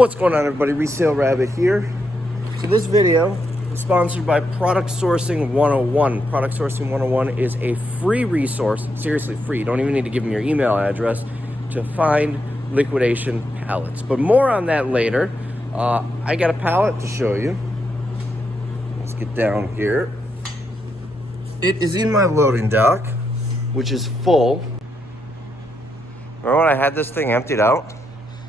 What's going on, everybody? Resale Rabbit here. So this video is sponsored by Product Sourcing 101. Product Sourcing 101 is a free resource, seriously free. You don't even need to give them your email address to find liquidation pallets. But more on that later. I got a pallet to show you. Let's get down here. It is in my loading dock, which is full. Remember when I had this thing emptied out?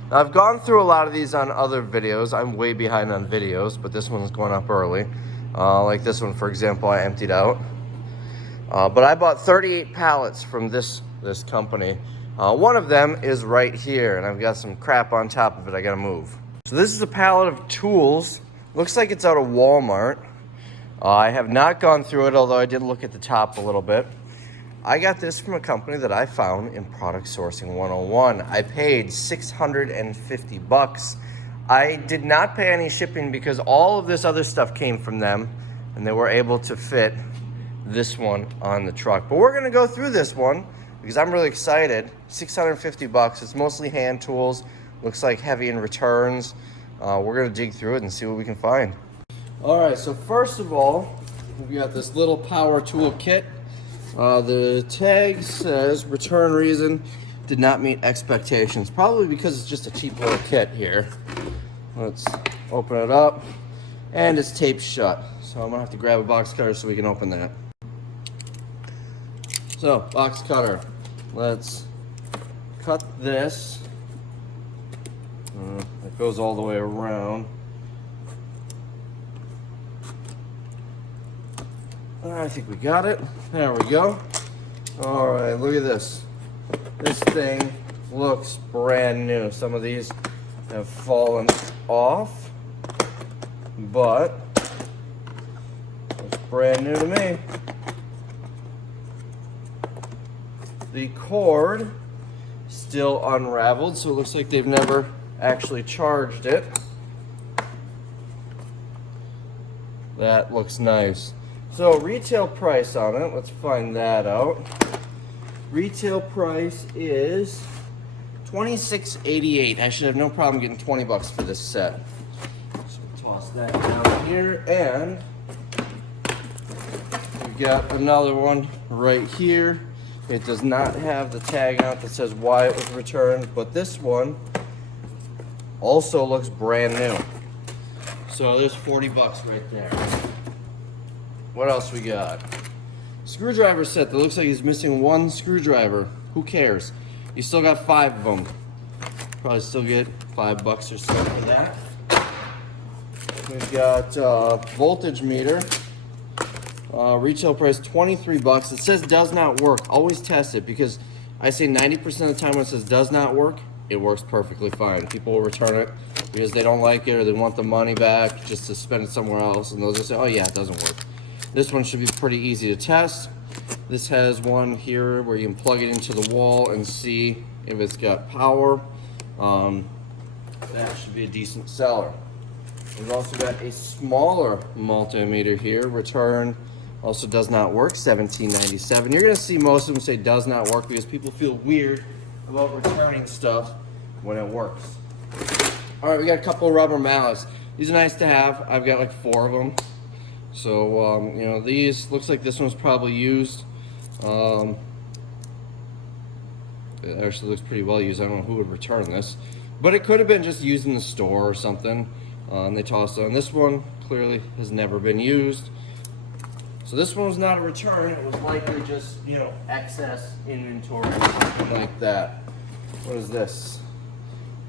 Now, I've gone through a lot of these on other videos. I'm way behind on videos, but this one's going up early. Like this one, for example, I emptied out. But I bought 38 pallets from this company. One of them is right here, and I've got some crap on top of it I gotta move. So this is a pallet of tools. Looks like it's out of Walmart. I have not gone through it, although I did look at the top a little bit. I got this from a company that I found in Product Sourcing 101. I paid 650 bucks. I did not pay any shipping because all of this other stuff came from them, and they were able to fit this one on the truck. But we're gonna go through this one because I'm really excited. 650 bucks. It's mostly hand tools. Looks like heavy in returns. We're gonna dig through it and see what we can find. All right, so first of all, we got this little power tool kit. The tag says return reason did not meet expectations. Probably because it's just a cheap little kit here. Let's open it up, and it's taped shut. So I'm gonna have to grab a box cutter so we can open that. So box cutter, let's cut this. It goes all the way around. I think we got it. There we go. All right, look at this. This thing looks brand new. Some of these have fallen off, but it's brand new to me. The cord still unraveled, so it looks like they've never actually charged it. That looks nice. So retail price on it, let's find that out. Retail price is $26.88. I should have no problem getting 20 bucks for this set. So toss that down here, and we've got another one right here. It does not have the tag on it that says why it was returned, but this one also looks brand new. So there's 40 bucks right there. What else we got? Screwdriver set that looks like he's missing one screwdriver. Who cares? You still got 5 of them. Probably still get $5 or so for that. We've got voltage meter. Retail price 23 bucks. It says does not work. Always test it, because I say 90% of the time when it says does not work, it works perfectly fine. People will return it because they don't like it or they want the money back just to spend it somewhere else, and they'll just say, oh yeah, it doesn't work. This one should be pretty easy to test. This has one here where you can plug it into the wall and see if it's got power. That should be a decent seller. We've also got a smaller multimeter here. Return also does not work, $17.97. You're gonna see most of them say does not work because people feel weird about returning stuff when it works. All right, we got a couple of rubber mallets. These are nice to have. I've got like 4 of them. So, you know, these, looks like this one's probably used. It actually looks pretty well used. I don't know who would return this, but it could have been just used in the store or something. And they tossed it on. This one clearly has never been used. So this one was not a return. It was likely just, you know, excess inventory, something like that. What is this?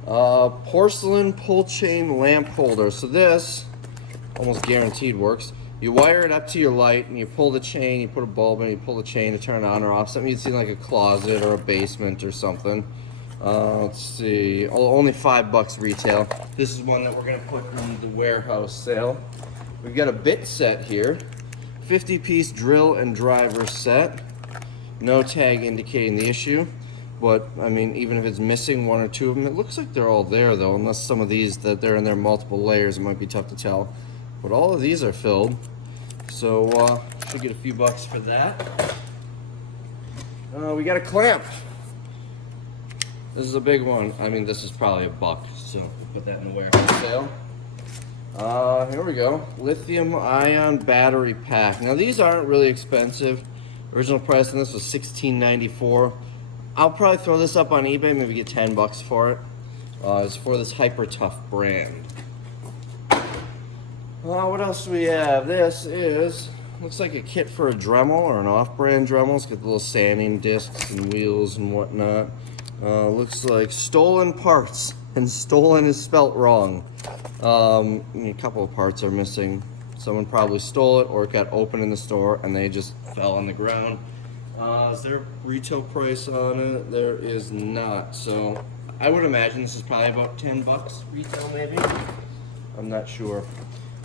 Porcelain pull chain lamp holder. So this almost guaranteed works. You wire it up to your light and you pull the chain, you put a bulb in, you pull the chain to turn it on or off. Something you'd see in like a closet or a basement or something. Let's see, only $5 retail. This is one that we're gonna put in the warehouse sale. We've got a bit set here. 50-piece drill and driver set. No tag indicating the issue, but I mean, even if it's missing 1 or 2 of them, it looks like they're all there though, unless some of these that they're in their multiple layers, it might be tough to tell. But all of these are filled, so should get a few bucks for that. We got a clamp. This is a big one. I mean, this is probably $1, so Put that in the warehouse sale. Here we go. Lithium-ion battery pack. Now these aren't really expensive. Original price on this was $16.94. I'll probably throw this up on eBay, maybe get 10 bucks for it. It's for this Hyper Tough brand. What else do we have? This is, looks like a kit for a Dremel or an off-brand Dremel. It's got the little sanding discs and wheels and whatnot. Looks like stolen parts, and stolen is spelt wrong. A couple of parts are missing. Someone probably stole it, or it got open in the store and they just fell on the ground. Is there a retail price on it? There is not. So I would imagine this is probably about 10 bucks retail, maybe. I'm not sure.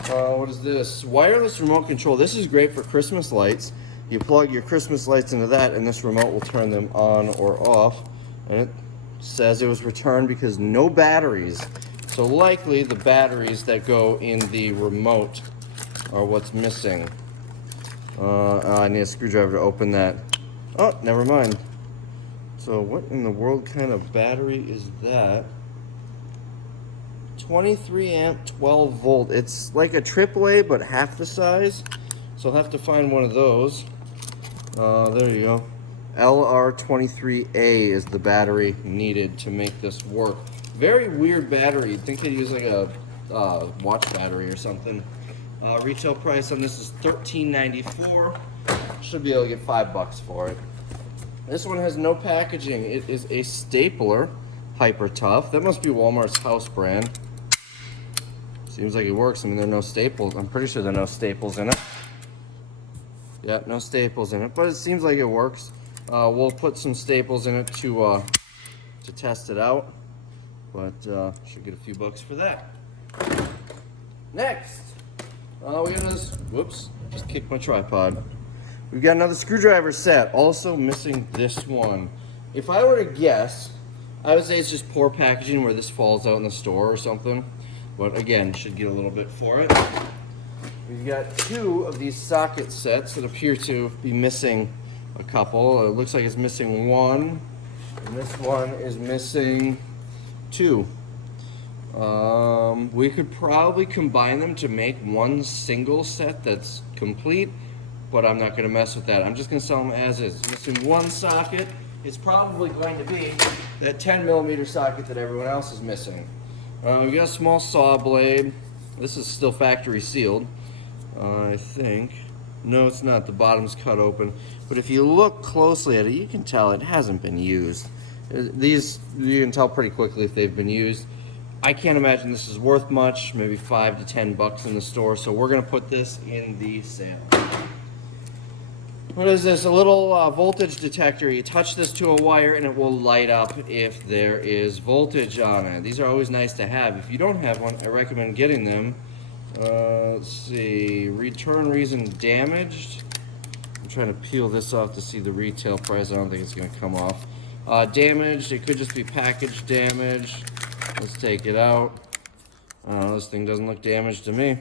What is this? Wireless remote control. This is great for Christmas lights. You plug your Christmas lights into that and this remote will turn them on or off. And it says it was returned because no batteries. So likely the batteries that go in the remote are what's missing. I need a screwdriver to open that. Oh, never mind. So what in the world kind of battery is that? 23 amp, 12 volt. It's like a AAA, but half the size. So I'll have to find one of those. There you go. LR23A is the battery needed to make this work. Very weird battery. You'd think they'd use like a watch battery or something. Retail price on this is $13.94. Should be able to get 5 bucks for it. This one has no packaging. It is a stapler, Hyper Tough. That must be Walmart's house brand. Seems like it works. I mean, there are no staples. I'm pretty sure there are no staples in it. Yeah, no staples in it, but it seems like it works. We'll put some staples in it to test it out, but should get a few bucks for that. Next, we got another, whoops, just kicked my tripod. We've got another screwdriver set, also missing this one. If I were to guess, I would say it's just poor packaging where this falls out in the store or something, but again, should get a little bit for it. We've got 2 of these socket sets that appear to be missing a couple. It looks like it's missing 1, and this one is missing 2. We could probably combine them to make one single set that's complete, but I'm not going to mess with that. I'm just going to sell them as is. Missing 1 socket. It's probably going to be that 10mm socket that everyone else is missing. We've got a small saw blade. This is still factory sealed, I think. No, it's not. The bottom's cut open. But if you look closely at it, you can tell it hasn't been used. These, you can tell pretty quickly if they've been used. I can't imagine this is worth much, maybe 5 to 10 bucks in the store, so we're going to put this in the sale. What is this? A little voltage detector. You touch this to a wire and it will light up if there is voltage on it. These are always nice to have. If you don't have one, I recommend getting them. Let's see, return reason damaged. I'm trying to peel this off to see the retail price. I don't think it's going to come off. Damaged, it could just be package damage. Let's take it out. This thing doesn't look damaged to me.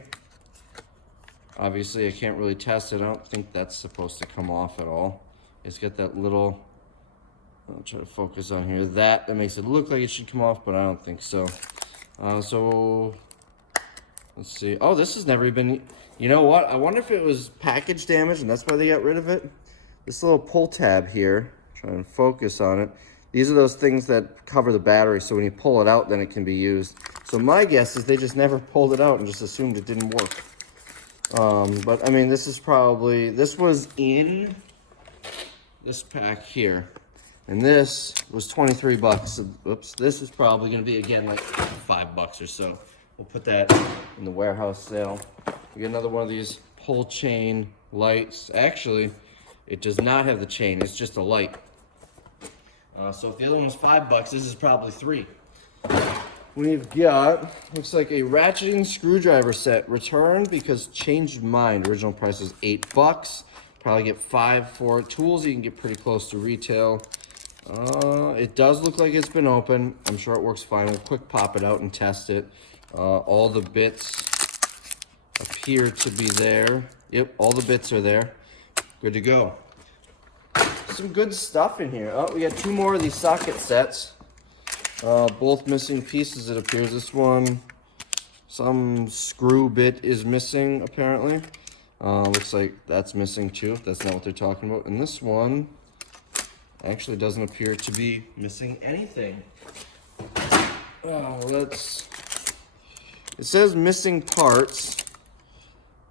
Obviously, I can't really test it. I don't think that's supposed to come off at all. It's got that little, I'll try to focus on here. That makes it look like it should come off, but I don't think so. So, let's see. Oh, this has never been, you know what? I wonder if it was package damage and that's why they got rid of it. This little pull tab here, trying to focus on it. These are those things that cover the battery, so when you pull it out, then it can be used. So my guess is they just never pulled it out and just assumed it didn't work. But I mean, this is probably, this was in this pack here, and this was 23 bucks. So, oops, this is probably going to be, again, like 5 bucks or so. We'll put that in the warehouse sale. We get another one of these pull chain lights. Actually, it does not have the chain. It's just a light. So if the other one was 5 bucks, this is probably 3. We've got, looks like a ratcheting screwdriver set, returned because changed mind. Original price was 8 bucks. Probably get 5 for it. Tools, you can get pretty close to retail. It does look like it's been open. I'm sure it works fine. We'll quick pop it out and test it. All the bits appear to be there. Yep, all the bits are there. Good to go. Some good stuff in here. Oh, we got 2 more of these socket sets. Both missing pieces, it appears. This one, some screw bit is missing, apparently. Looks like that's missing too, if that's not what they're talking about. And this one actually doesn't appear to be missing anything. It says missing parts,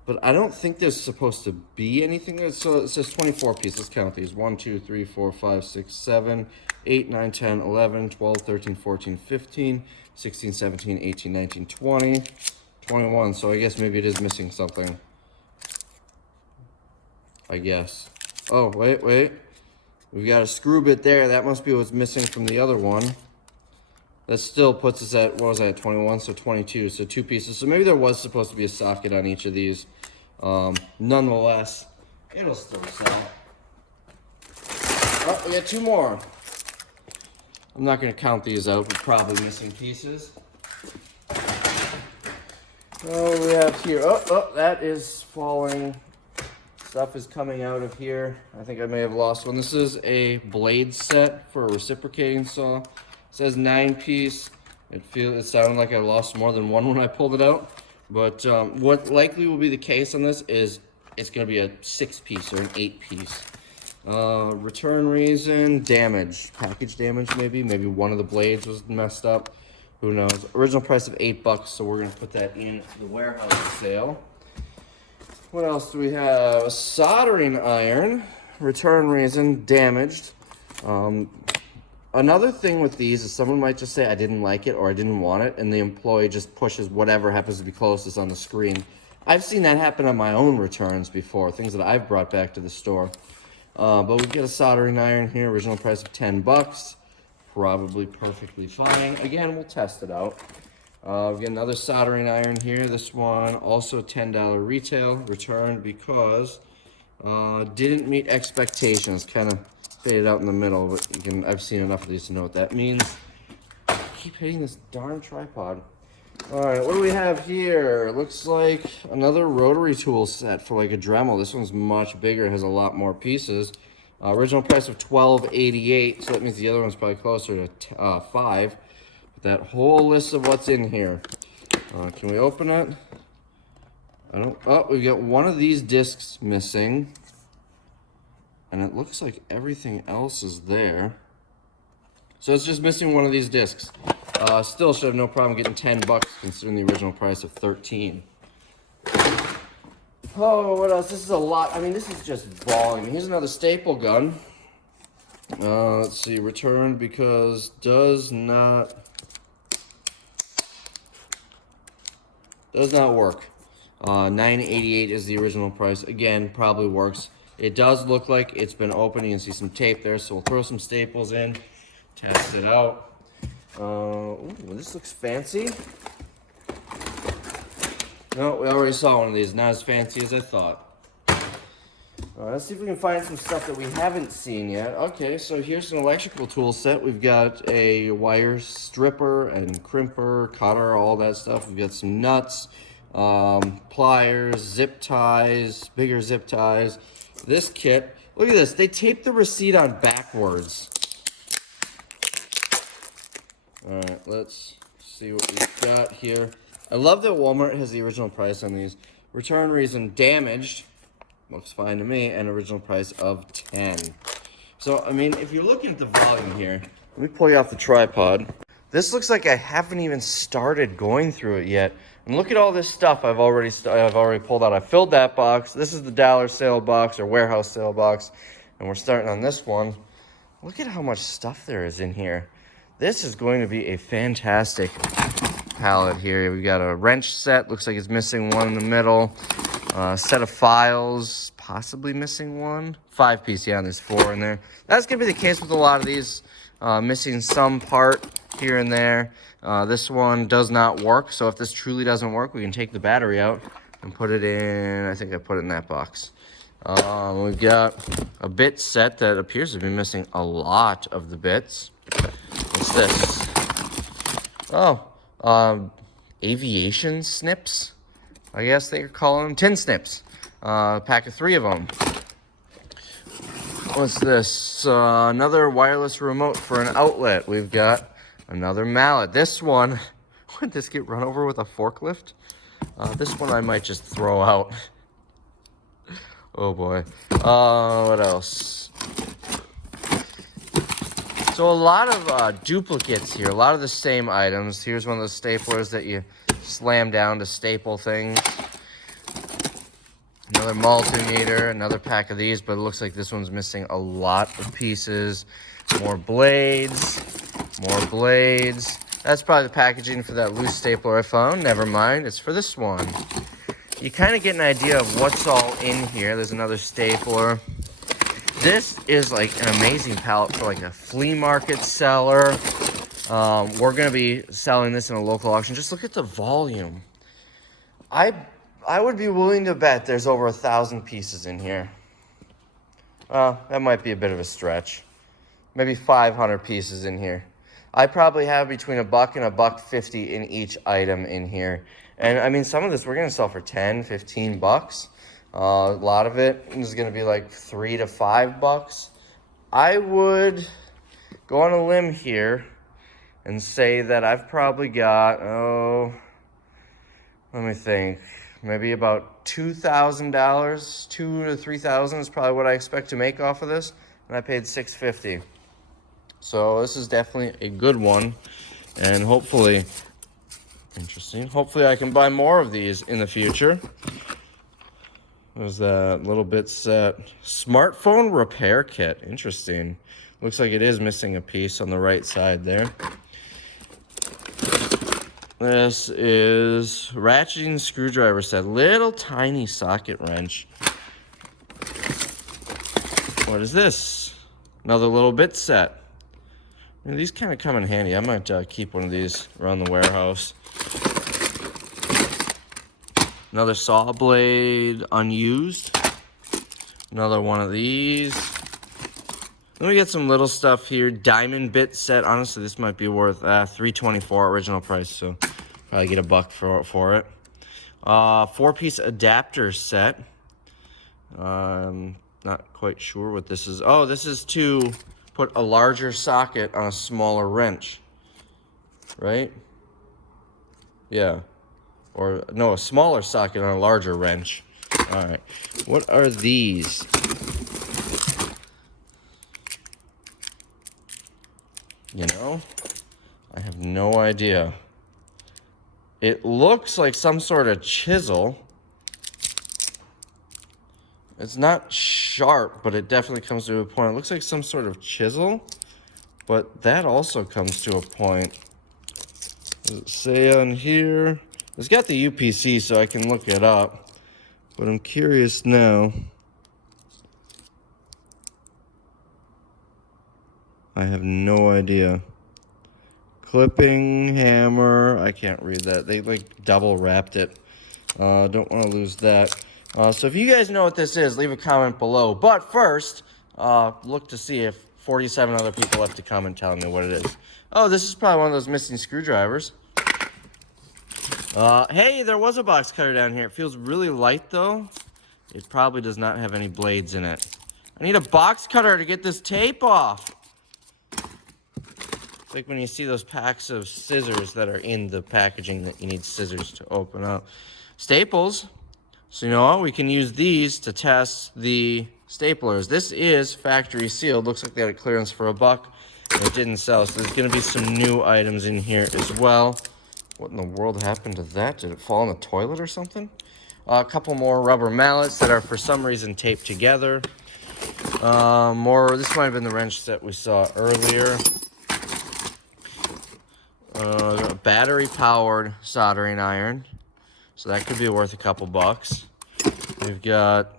but I don't think there's supposed to be anything there. So it says 24 pieces. Let's count these. 1, 2, 3, 4, 5, 6, 7, 8, 9, 10, 11, 12, 13, 14, 15, 16, 17, 18, 19, 20, 21. So I guess maybe it is missing something. I guess. Oh, wait. We've got a screw bit there. That must be what's missing from the other one. That still puts us at, what was that, 21, so 22, so 2 pieces. So maybe there was supposed to be a socket on each of these. Nonetheless, it'll still sell. Oh, we got 2 more. I'm not going to count these out, but probably missing pieces. Oh, we have here, oh, that is falling. Stuff is coming out of here. I think I may have lost one. This is a blade set for a reciprocating saw. It says 9-piece. It sounded like I lost more than one when I pulled it out. But what likely will be the case on this is it's going to be a 6-piece or an 8-piece. Return reason, damage. Package damage maybe. Maybe one of the blades was messed up. Who knows. Original price of $8, so we're going to put that in the warehouse sale. What else do we have? A soldering iron. Return reason, damaged. Another thing with these is someone might just say, I didn't like it or I didn't want it, and the employee just pushes whatever happens to be closest on the screen. I've seen that happen on my own returns before, things that I've brought back to the store. But we get a soldering iron here, original price of $10. Probably perfectly fine. Again, we'll test it out. We get another soldering iron here. This one, also $10 retail, returned because didn't meet expectations. Kind of faded out in the middle, but I've seen enough of these to know what that means. I keep hitting this darn tripod. All right, what do we have here? Looks like another rotary tool set for like a Dremel. This one's much bigger, has a lot more pieces. Original price of $12.88, so that means the other one's probably closer to $5. That whole list of what's in here. Can we open it? Oh, we've got one of these discs missing. And it looks like everything else is there. So it's just missing one of these discs. Still should have no problem getting $10 considering the original price of $13. Oh, what else? This is a lot. I mean, this is just volume. Here's another staple gun. Let's see, returned because does not work. $9.88 is the original price. Again, probably works. It does look like it's been opened. You can see some tape there, so we'll throw some staples in, test it out. Ooh, this looks fancy. No, we already saw one of these. Not as fancy as I thought. Let's see if we can find some stuff that we haven't seen yet. Okay, so here's an electrical tool set. We've got a wire stripper and crimper, cutter, all that stuff. We've got some nuts, pliers, zip ties, bigger zip ties. This kit, look at this. They taped the receipt on backwards. All right, let's see what we've got here. I love that Walmart has the original price on these. Return reason, damaged. Looks fine to me, and original price of $10. So, I mean, if you're looking at the volume here, let me pull you off the tripod. This looks like I haven't even started going through it yet. And look at all this stuff I've already pulled out. I filled that box. This is the dollar sale box or warehouse sale box, and we're starting on this one. Look at how much stuff there is in here. This is going to be a fantastic pallet here. We got a wrench set. Looks like it's missing one in the middle. Set of files, possibly missing one. 5-piece, yeah, and there's 4 in there. That's going to be the case with a lot of these. Missing some part here and there. This one does not work, so if this truly doesn't work, we can take the battery out and put it in. I think I put it in that box. We've got a bit set that appears to be missing a lot of the bits. What's this? Oh, aviation snips, I guess they're calling them. Tin snips. Pack of 3 of them. What's this? Another wireless remote for an outlet. We've got Another mallet. This one, would this get run over with a forklift? This one I might just throw out. Oh boy. What else? So a lot of duplicates here, a lot of the same items. Here's one of those staplers that you slam down to staple things. Another multimeter, another pack of these, but it looks like this one's missing a lot of pieces. More blades, more blades. That's probably the packaging for that loose stapler I found. Never mind, it's for this one. You kind of get an idea of what's all in here. There's another stapler. This is like an amazing pallet for like a flea market seller. We're gonna be selling this in a local auction. Just look at the volume. I would be willing to bet there's over 1,000 pieces in here. That might be a bit of a stretch. Maybe 500 pieces in here. I probably have between $1 and $1.50 in each item in here. And I mean, some of this we're gonna sell for 10, 15 bucks. A lot of it is gonna be like $3 to $5. I would go on a limb here and say that I've probably got, let me think, maybe about $2,000, $2,000 to $3,000 is probably what I expect to make off of this. And I paid $6.50. So this is definitely a good one. And hopefully, interesting, hopefully I can buy more of these in the future. There's that little bit set. Smartphone repair kit. Interesting. Looks like it is missing a piece on the right side there. This is Ratcheting Screwdriver Set. Little tiny socket wrench. What is this? Another little bit set. These kind of come in handy. I might keep one of these around the warehouse. Another saw blade, unused. Another one of these. Then we get some little stuff here. Diamond bit set. Honestly, this might be worth $3.24 original price, so probably get $1 for it. 4-piece adapter set. Not quite sure what this is. Oh, this is to put a larger socket on a smaller wrench, right? Yeah. Or, no, a smaller socket on a larger wrench. All right. What are these? You know, I have no idea. It looks like some sort of chisel. It's not sharp, but it definitely comes to a point. It looks like some sort of chisel, but that also comes to a point. Does it say on here? It's got the UPC, so I can look it up, but I'm curious now. I have no idea. Clipping, hammer, I can't read that. They like double wrapped it. Don't want to lose that. So if you guys know what this is, leave a comment below. But first, look to see if 47 other people left a comment telling me what it is. Oh, this is probably one of those missing screwdrivers. Hey, there was a box cutter down here. It feels really light though. It probably does not have any blades in it. I need a box cutter to get this tape off. It's like when you see those packs of scissors that are in the packaging that you need scissors to open up. Staples. So you know what? We can use these to test the staplers. This is factory sealed. Looks like they had a clearance for $1. It didn't sell, so there's going to be some new items in here as well. What in the world happened to that? Did it fall in the toilet or something? A couple more rubber mallets that are for some reason taped together. This might have been the wrench that we saw earlier. A battery-powered soldering iron. So that could be worth a couple bucks. We've got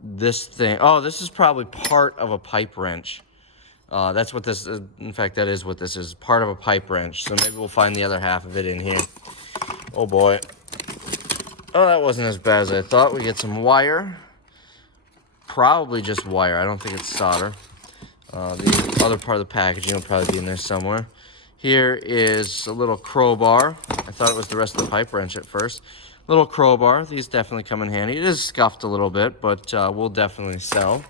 this thing. Oh, this is probably part of a pipe wrench. That's what this is. In fact, that is what this is. Part of a pipe wrench. So maybe we'll find the other half of it in here. Oh, boy. Oh, that wasn't as bad as I thought. We get some wire. Probably just wire. I don't think it's solder. The other part of the packaging will probably be in there somewhere. Here is a little crowbar. I thought it was the rest of the pipe wrench at first. Little crowbar. These definitely come in handy. It is scuffed a little bit, but we'll definitely sell.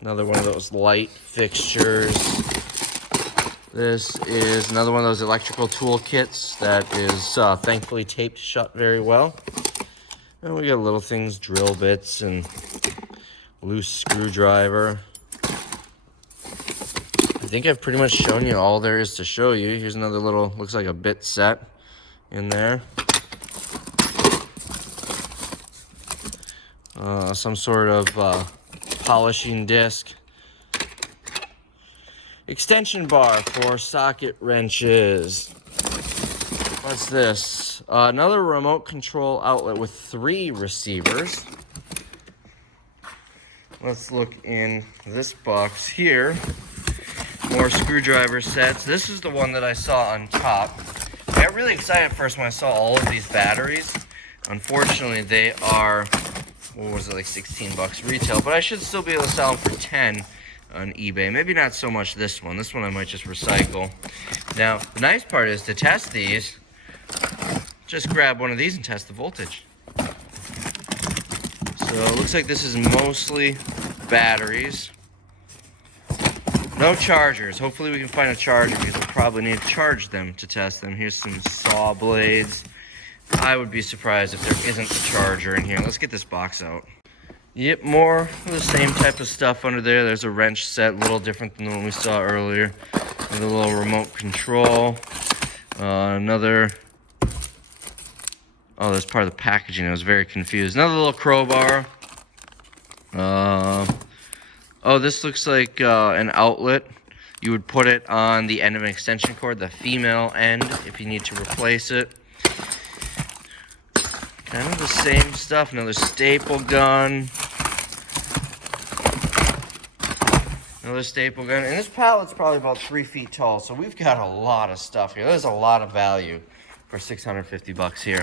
Another one of those light fixtures. This is another one of those electrical tool kits that is thankfully taped shut very well. And we got little things, drill bits and loose screwdriver. I think I've pretty much shown you all there is to show you. Here's another little, looks like a bit set in there. Some sort of polishing disc. Extension bar for socket wrenches. What's this? Another remote control outlet with 3 receivers. Let's look in this box here. More screwdriver sets. This is the one that I saw on top. I got really excited at first when I saw all of these batteries. Unfortunately, they are, what was it, like 16 bucks retail, but I should still be able to sell them for 10 on eBay. Maybe not so much this one. This one I might just recycle. Now, the nice part is to test these, just grab one of these and test the voltage. So it looks like this is mostly batteries. No chargers. Hopefully we can find a charger because we'll probably need to charge them to test them. Here's some saw blades. I would be surprised if there isn't a charger in here. Let's get this box out. Yep, more of the same type of stuff under there. There's a wrench set, a little different than the one we saw earlier. With a little remote control. Another... Oh, that's part of the packaging. I was very confused. Another little crowbar. Oh, this looks like an outlet. You would put it on the end of an extension cord, the female end, if you need to replace it. Kind of the same stuff. Another staple gun. Another staple gun. And this pallet's probably about 3 feet tall, so we've got a lot of stuff here. There's a lot of value for 650 bucks here.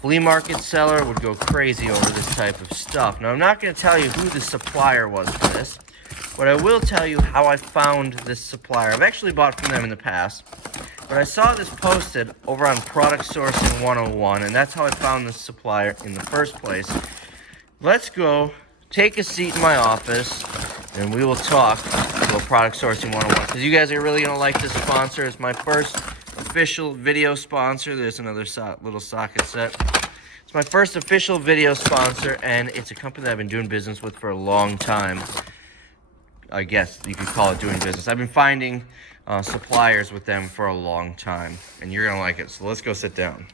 Flea market seller would go crazy over this type of stuff. Now, I'm not going to tell you who the supplier was for this, but I will tell you how I found this supplier. I've actually bought from them in the past, but I saw this posted over on Product Sourcing 101, and that's how I found this supplier in the first place. Let's go take a seat in my office, and we will talk about Product Sourcing 101, because you guys are really going to like this sponsor. It's my first official video sponsor. There's another little socket set. It's my first official video sponsor, and it's a company that I've been doing business with for a long time. I guess you could call it doing business. I've been finding suppliers with them for a long time, and you're gonna like it. So let's go sit down.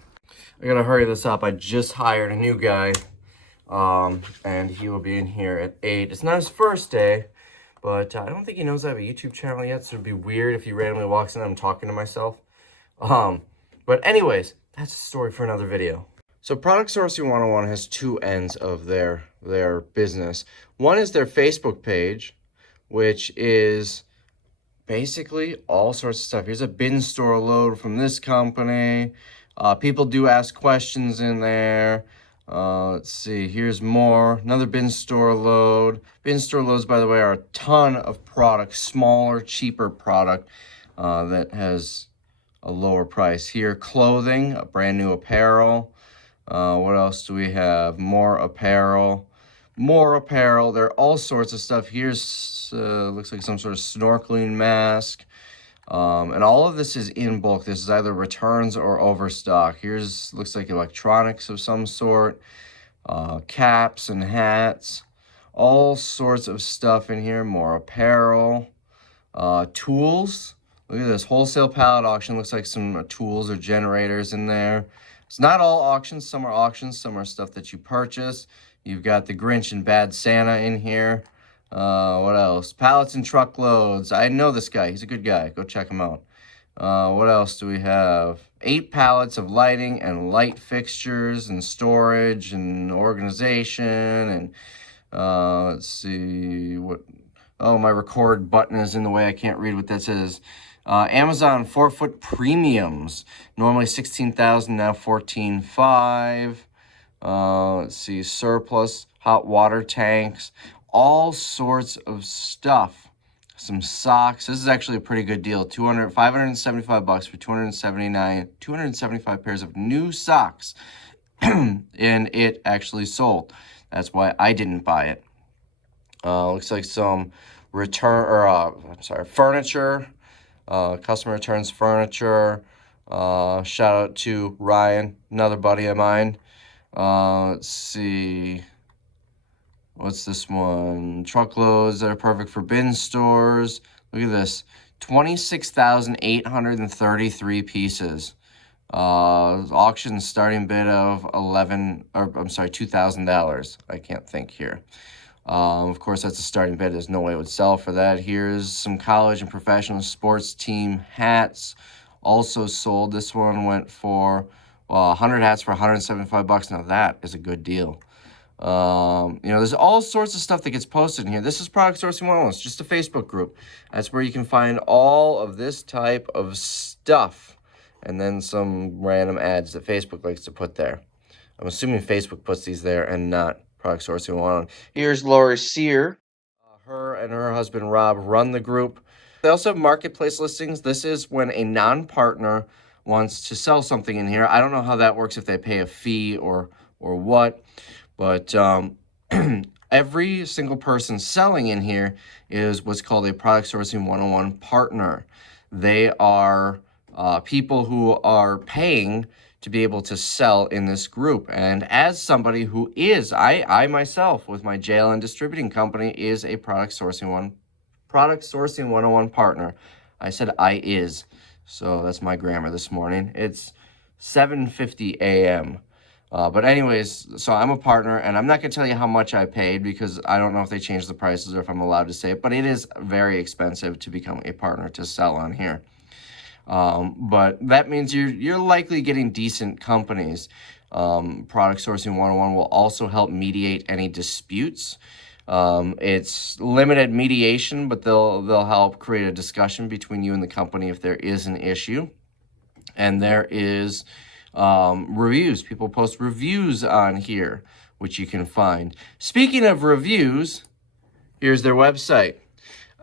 I gotta hurry this up. I just hired a new guy, and he will be in here at 8. It's not his first day, but I don't think he knows I have a YouTube channel yet, so it'd be weird if he randomly walks in and I'm talking to myself. But anyways, that's a story for another video. So Product Sourcing 101 has 2 ends of their business. One is their Facebook page, which is basically all sorts of stuff. Here's a bin store load from this company. People do ask questions in there. Let's see, here's more. Another bin store load. Bin store loads, by the way, are a ton of product, smaller, cheaper product that has a lower price. Here, clothing, a brand new apparel. What else do we have? More apparel. More apparel. There are all sorts of stuff. Here's, looks like some sort of snorkeling mask. And all of this is in bulk. This is either returns or overstock. Here's, looks like electronics of some sort. Caps and hats. All sorts of stuff in here. More apparel. Tools. Look at this wholesale pallet auction. Looks like some tools or generators in there. It's not all auctions. Some are auctions. Some are stuff that you purchase. You've got the Grinch and Bad Santa in here. What else? Pallets and truckloads. I know this guy. He's a good guy. Go check him out. What else do we have? 8 pallets of lighting and light fixtures and storage and organization. And let's see. What? Oh, my record button is in the way. I can't read what that says. Amazon 4-foot premiums, normally $16,000, now $14,500. Let's see, surplus hot water tanks, all sorts of stuff. Some socks. This is actually a pretty good deal. $575 for 275 pairs of new socks, and it actually sold. That's why I didn't buy it. Looks like some furniture. Customer Returns Furniture. Shout out to Ryan, another buddy of mine. Let's see. What's this one? Truckloads that are perfect for bin stores. Look at this. 26,833 pieces. Auction starting bid of $2,000. I can't think here. Of course, that's a starting bid. There's no way it would sell for that. Here's some college and professional sports team hats. Also sold. This one went for 100 hats for $175. Now that is a good deal. There's all sorts of stuff that gets posted in here. This is Product Sourcing 101. It's just a Facebook group. That's where you can find all of this type of stuff. And then some random ads that Facebook likes to put there. I'm assuming Facebook puts these there and not Product Sourcing 101. Here's Lori Sear. Her and her husband Rob run the group. They also have marketplace listings. This is when a non-partner wants to sell something in here. I don't know how that works, if they pay a fee or what. But every single person selling in here is what's called a Product Sourcing 101 partner. They are people who are paying to be able to sell in this group. And as somebody who is, I myself, with my JLN distributing company, is a Product Sourcing 101 partner. I said I is, so that's my grammar this morning. It's 7:50 a.m. But anyways, so I'm a partner, and I'm not going to tell you how much I paid because I don't know if they changed the prices or if I'm allowed to say it, but it is very expensive to become a partner to sell on here. But that means you're likely getting decent companies. Product Sourcing 101 will also help mediate any disputes. It's limited mediation, but they'll help create a discussion between you and the company if there is an issue. And there is reviews. People post reviews on here, which you can find. Speaking of reviews, here's their website.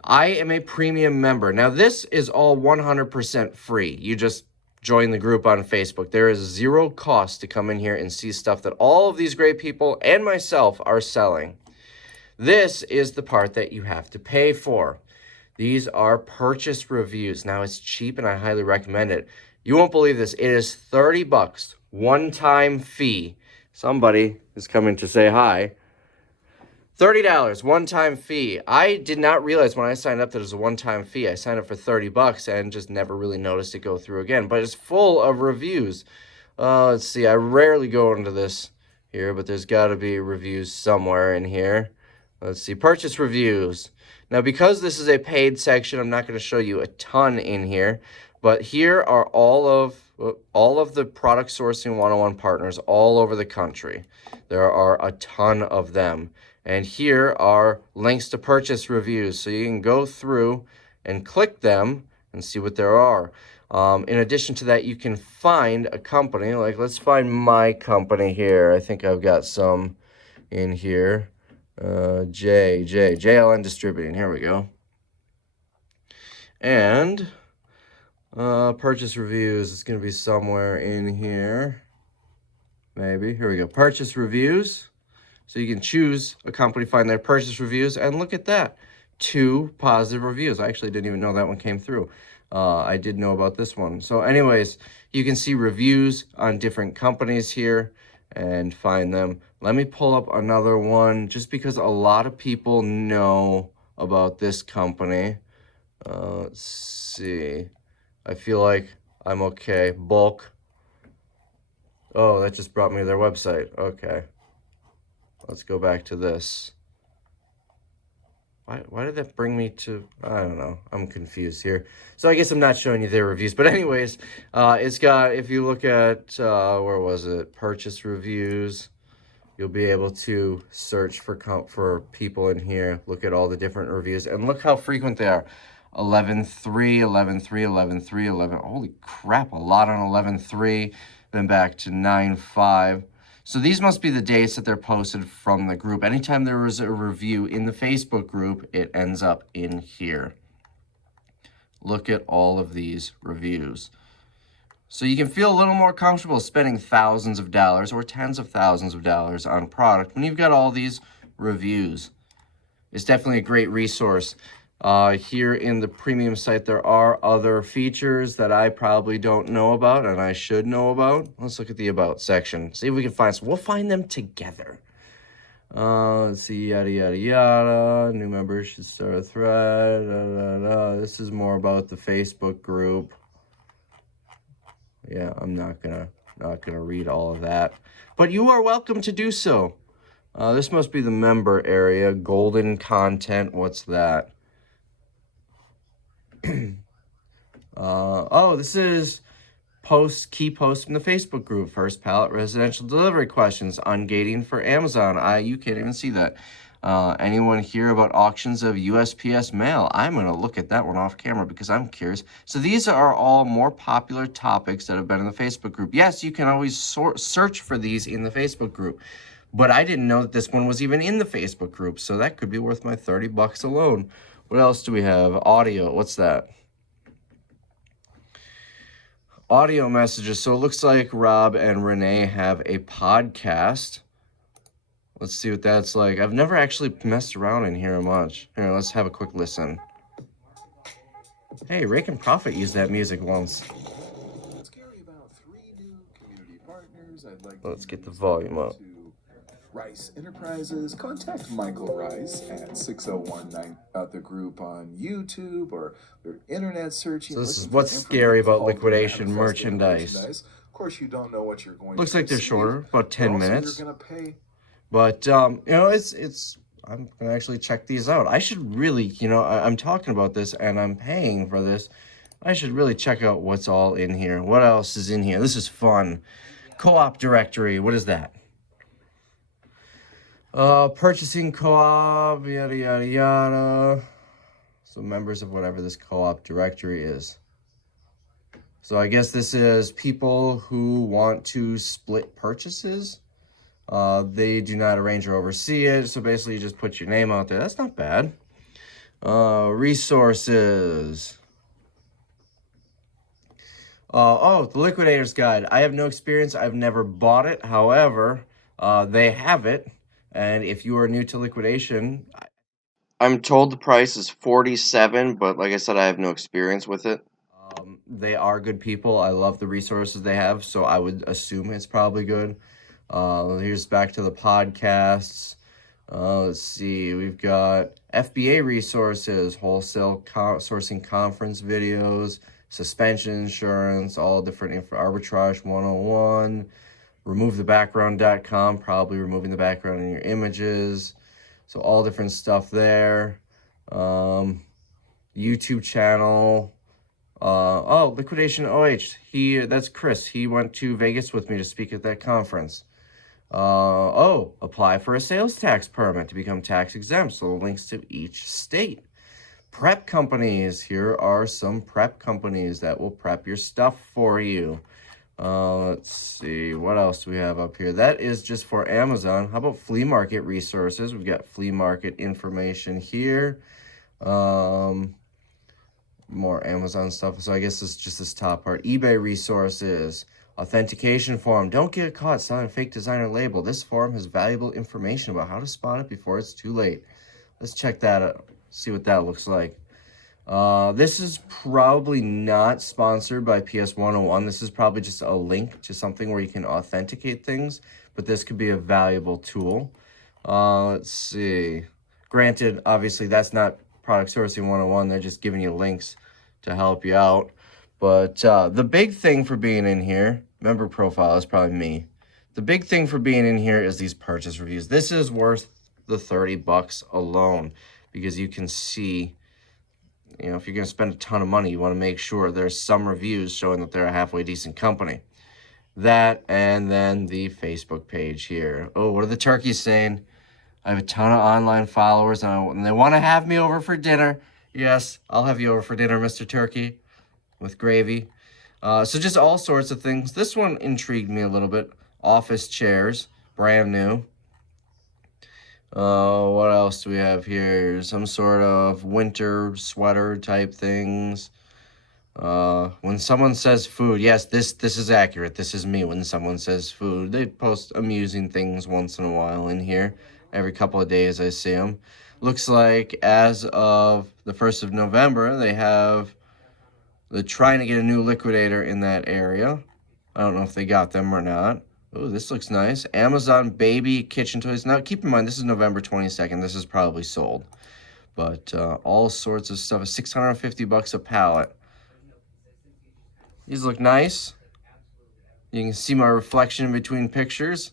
I am a premium member. Now, this is all 100% free. You just join the group on Facebook. There is zero cost to come in here and see stuff that all of these great people and myself are selling. This is the part that you have to pay for. These are purchase reviews. Now, it's cheap and I highly recommend it. You won't believe this. It is $30, one-time fee. Somebody is coming to say hi. $30, one-time fee. I did not realize when I signed up that it was a one-time fee. I signed up for $30 and just never really noticed it go through again. But it's full of reviews. Let's see. I rarely go into this here, but there's got to be reviews somewhere in here. Let's see. Purchase reviews. Now, because this is a paid section, I'm not going to show you a ton in here. But here are all of the Product Sourcing 101 partners all over the country. There are a ton of them. And here are links to purchase reviews. So you can go through and click them and see what there are. In addition to that, you can find a company. Like, let's find my company here. I think I've got some in here. JLN Distributing. Here we go. And purchase reviews. It's going to be somewhere in here. Maybe. Here we go. Purchase reviews. So you can choose a company, find their purchase reviews, and look at that. 2 positive reviews. I actually didn't even know that one came through. I did know about this one. So anyways, you can see reviews on different companies here and find them. Let me pull up another one just because a lot of people know about this company. Let's see. I feel like I'm okay. Bulk. Oh, that just brought me to their website. Okay. Let's go back to this. Why did that bring me to... I don't know. I'm confused here. So I guess I'm not showing you their reviews. But anyways, it's got... If you look at... where was it? Purchase reviews. You'll be able to search for people in here. Look at all the different reviews. And look how frequent they are. 11.3, 11.3, 11.3, 11... Holy crap, a lot on 11.3. Then back to 9.5. So these must be the dates that they're posted from the group. Anytime there was a review in the Facebook group, it ends up in here. Look at all of these reviews. So you can feel a little more comfortable spending thousands of dollars or tens of thousands of dollars on product when you've got all these reviews. It's definitely a great resource. Here in the premium site, there are other features that I probably don't know about and I should know about. Let's look at the About section. See if we can find some. We'll find them together. Let's see, yada, yada, yada. New members should start a thread. This is more about the Facebook group. Yeah, I'm not gonna read all of that. But you are welcome to do so. This must be the member area. Golden content, what's that? Oh, this is key posts from the Facebook group. First pallet residential delivery questions on gating for Amazon. You can't even see that. Anyone hear about auctions of USPS mail? I'm going to look at that one off camera because I'm curious. So these are all more popular topics that have been in the Facebook group. Yes, you can always search for these in the Facebook group. But I didn't know that this one was even in the Facebook group. So that could be worth my 30 bucks alone. What else do we have? Audio. What's that? Audio messages. So it looks like Rob and Renee have a podcast. Let's see what that's like. I've never actually messed around in here much. Here, let's have a quick listen. Hey, Rake and Profit used that music once. Let's get the volume up. Rice Enterprises, contact Michael Rice at 6019 the group on YouTube or their internet searching. So this is what's scary about liquidation merchandise. Of course, you don't know what you're going Looks to like they're receive. shorter, about 10 minutes. You're gonna pay. But you know, I'm gonna actually check these out. I should really, you know, I'm talking about this and I'm paying for this. I should really check out what's all in here. What else is in here? This is fun. Co-op directory. What is that? Purchasing co-op, yada, yada, yada. So members of whatever this co-op directory is. So I guess this is people who want to split purchases. They do not arrange or oversee it. So basically you just put your name out there. That's not bad. Resources. Oh, the Liquidator's Guide. I have no experience. I've never bought it. However, they have it. And if you are new to liquidation, I'm told the price is $47, but like I said, I have no experience with it. They are good people. I love the resources they have, so I would assume it's probably good. Here's back to the podcasts. Let's see. We've got FBA resources, wholesale sourcing conference videos, suspension insurance, all different arbitrage 101. RemoveTheBackground.com, probably removing the background in your images. So all different stuff there. YouTube channel. Oh, Liquidation OH. That's Chris. He went to Vegas with me to speak at that conference. Apply for a sales tax permit to become tax exempt. So links to each state. Prep companies. Here are some prep companies that will prep your stuff for you. Let's see, what else do we have up here? That is just for Amazon. How about flea market resources? We've got flea market information here. More Amazon stuff. So I guess it's just this top part. eBay resources. Authentication form. Don't get caught selling a fake designer label. This form has valuable information about how to spot it before it's too late. Let's check that out. See what that looks like. This is probably not sponsored by PS 101. This is probably just a link to something where you can authenticate things, but this could be a valuable tool. Let's see. Granted, obviously, that's not Product Sourcing 101. They're just giving you links to help you out. But the big thing for being in here, member profile is probably me. The big thing for being in here is these purchase reviews. This is worth the 30 bucks alone because you can see, you know, if you're going to spend a ton of money, you want to make sure there's some reviews showing that they're a halfway decent company. That, and then the Facebook page here. Oh, what are the turkeys saying? I have a ton of online followers, and they want to have me over for dinner. Yes, I'll have you over for dinner, Mr. Turkey, with gravy. So just all sorts of things. This one intrigued me a little bit. Office chairs, brand new. What else do we have here? Some sort of winter sweater type things. When someone says food, yes, this is accurate. This is me when someone says food. They post amusing things once in a while in here. Every couple of days I see them. Looks like as of the 1st of November, they're trying to get a new liquidator in that area. I don't know if they got them or not. Oh, this looks nice. Amazon baby kitchen toys. Now, keep in mind, this is November 22nd. This is probably sold. But all sorts of stuff. $650 a pallet. These look nice. You can see my reflection in between pictures.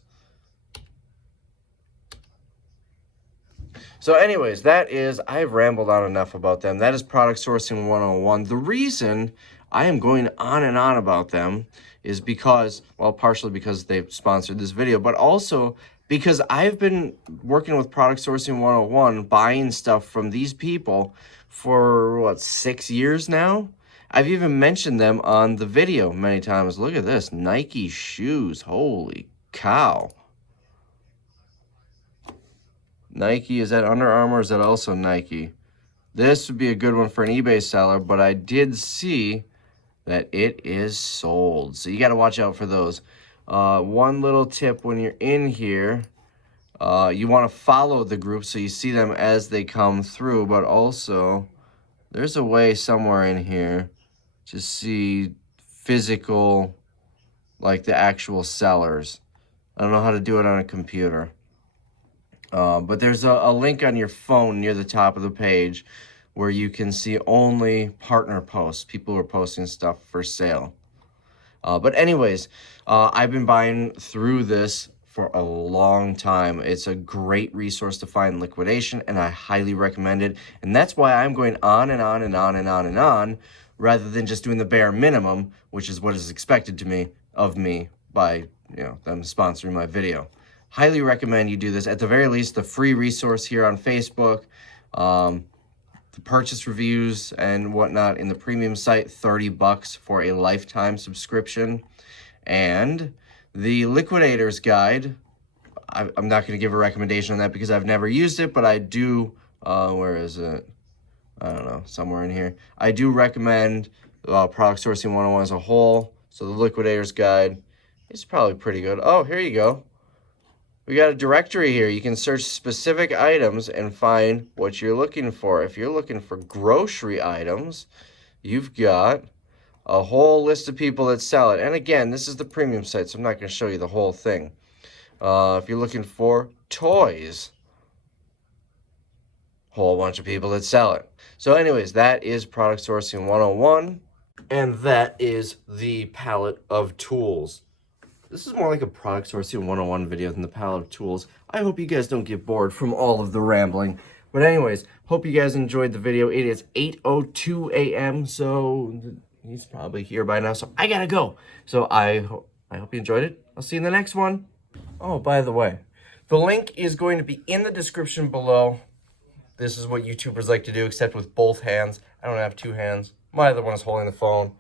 So anyways, I've rambled on enough about them. That is Product Sourcing 101. The reason I am going on and on about them is because, well, partially because they've sponsored this video, but also because I've been working with Product Sourcing 101, buying stuff from these people for, what, 6 years now? I've even mentioned them on the video many times. Look at this, Nike shoes, holy cow. Nike, is that Under Armour or is that also Nike? This would be a good one for an eBay seller, but I did see that it is sold. So you got to watch out for those. One little tip when you're in here, you want to follow the group so you see them as they come through, but also there's a way somewhere in here to see physical, like the actual sellers. I don't know how to do it on a computer. But there's a link on your phone near the top of the page where you can see only partner posts, people who are posting stuff for sale. But anyways, I've been buying through this for a long time. It's a great resource to find liquidation, and I highly recommend it. And that's why I'm going on and on and on and on and on, rather than just doing the bare minimum, which is what is expected of me by them sponsoring my video. Highly recommend you do this. At the very least, the free resource here on Facebook, the purchase reviews and whatnot in the premium site, $30 for a lifetime subscription. And the Liquidator's Guide, I'm not going to give a recommendation on that because I've never used it, but I do, where is it? I don't know, somewhere in here. I do recommend Product Sourcing 101 as a whole. So the Liquidator's Guide is probably pretty good. Oh, here you go. We got a directory here. You can search specific items and find what you're looking for. If you're looking for grocery items, you've got a whole list of people that sell it. And again, this is the premium site, so I'm not going to show you the whole thing. If you're looking for toys, whole bunch of people that sell it. So anyways, that is Product Sourcing 101, and that is the palette of tools. This is more like a Product Sourcing 101 video than the palette of tools. I hope you guys don't get bored from all of the rambling. But anyways, hope you guys enjoyed the video. It is 8:02 a.m., so he's probably here by now, so I gotta go. So I hope you enjoyed it. I'll see you in the next one. Oh, by the way, the link is going to be in the description below. This is what YouTubers like to do, except with both hands. I don't have two hands. My other one is holding the phone.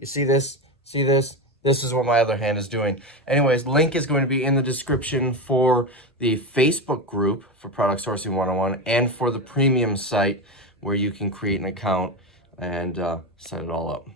You see this? See this? This is what my other hand is doing. Anyways, link is going to be in the description for the Facebook group for Product Sourcing 101 and for the premium site where you can create an account and set it all up.